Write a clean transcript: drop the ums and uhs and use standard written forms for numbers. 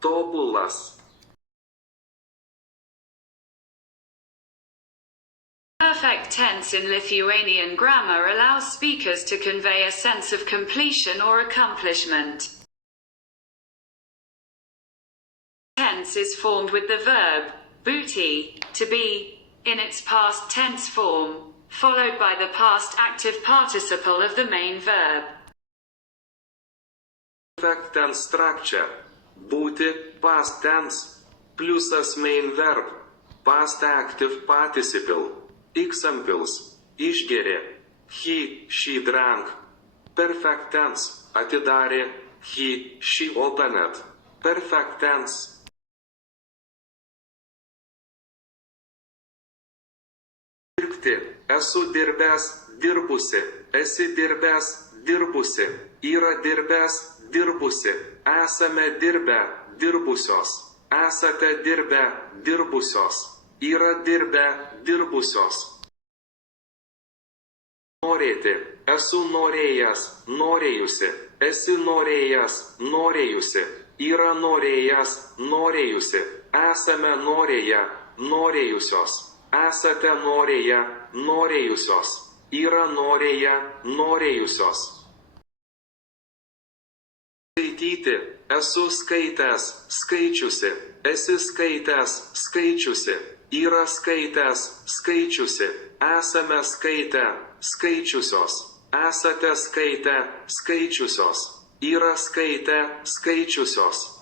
tobulas. Perfect tense in Lithuanian grammar allows speakers to convey a sense of completion or accomplishment. Tense is formed with the verb būti, to be, in its past tense form, followed by the past active participle of the main verb. Perfect tense structure. Būti, past tense, plusas main verb, past active participle. Examples. Išgėrė. He, she drank. Perfect tense. Atidarė. He, she opened. Perfect tense. Dirbti. Esu dirbęs, dirbusi. Esi dirbęs, dirbusi. Yra dirbęs, dirbusi. Esame dirbę, dirbusios. Esate dirbę, dirbusios. Yra dirbę, dirbusios. Norėti. Esu norėjęs, norėjusi. Esi norėjęs, norėjusi. Yra norėjęs, norėjusi. Esame norėję, norėjusios. Esate norėję, norėjusios. Yra norėję, norėjusios. Skaityti. Esu skaitęs, skaičiusi. Esi skaitęs, skaičiusi. Yra skaitęs, skaičiusi. Esame skaitę, skaičiusios. Esate skaitę, skaičiusios. Yra skaitę, skaičiusios.